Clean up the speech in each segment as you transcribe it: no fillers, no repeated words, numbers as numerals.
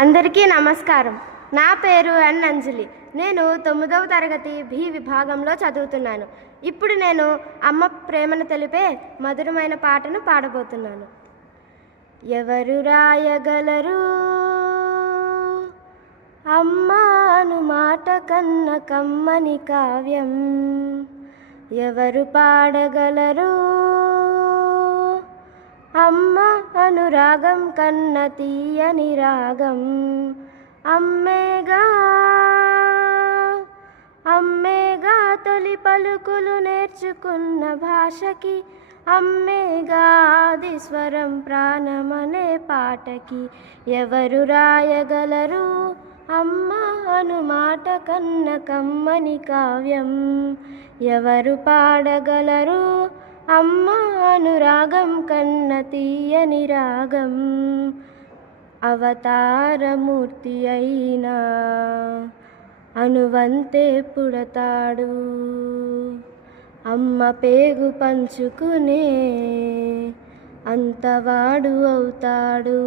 అందరికీ నమస్కారం. నా పేరు ఎన్ అంజలి. నేను 9వ తరగతి బి విభాగంలో చదువుతున్నాను. ఇప్పుడు నేను అమ్మ ప్రేమను తెలిపే మధురమైన పాటను పాడబోతున్నాను. ఎవరు రాయగలరు అమ్మాను మాట కన్న కమ్మని కావ్యం? ఎవరు పాడగలరు అమ్మ అనురాగం కన్న తీయని రాగం? అమ్మేగా తొలి పలుకులు నేర్చుకున్న భాషకి, అమ్మేగా ఆది స్వరం ప్రాణమనే పాటకి. ఎవరు రాయగలరు అమ్మ అను మాట కన్న కమ్మని కావ్యం? ఎవరు పాడగలరు అమ్మ అనురాగం కన్న తీయని రాగం? అవతారమూర్తి అయినా అనువంతే పుడతాడు, అమ్మ పేగు పంచుకునే అంతవాడు అవుతాడు.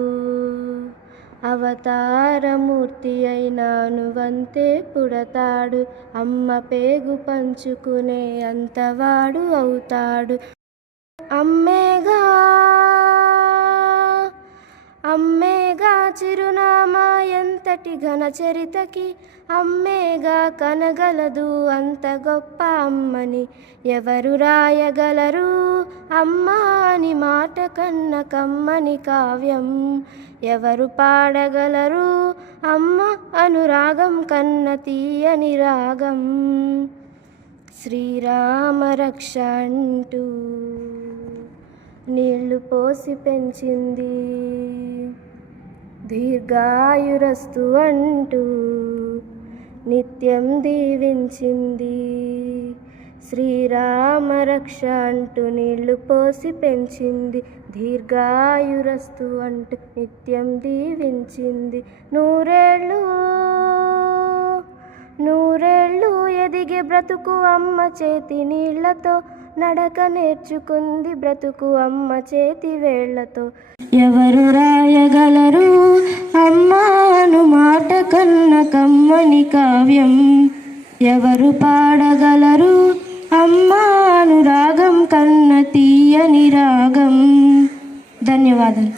అవతారమూర్తి అయినా అనువంతే పుడతాడు, అమ్మ పేగు పంచుకునే అంతవాడు అవుతాడు. అమ్మేగా చిరునామా ఎంతటి ఘన చరితకి, అమ్మేగా కనగలదు అంత గొప్ప అమ్మని. ఎవరు రాయగలరు అమ్మా అని మాట కన్న కమ్మని కావ్యం? ఎవరు పాడగలరు అమ్మ అనురాగం కన్న తీయని రాగం? శ్రీరామ రక్ష అంటూ నీళ్లు పోసి పెంచింది, దీర్ఘాయురస్తు అంటూ నిత్యం దీవించింది. శ్రీరామ రక్ష అంటూ నీళ్లు పోసి పెంచింది, దీర్ఘాయురస్తు అంటూ నిత్యం దీవించింది. నూరేళ్ళు ఎదిగే బ్రతుకు అమ్మ చేతి నీళ్లతో, నడక నేర్చుకుంది బ్రతుకు అమ్మ చేతి వేళ్లతో. ఎవరు రాయగలరు అమ్మాను మాట కన్న కమ్మని కావ్యం? ఎవరు పాడగలరు అమ్మాను రాగం కన్న తీయని రాగం? ధన్యవాదాలు.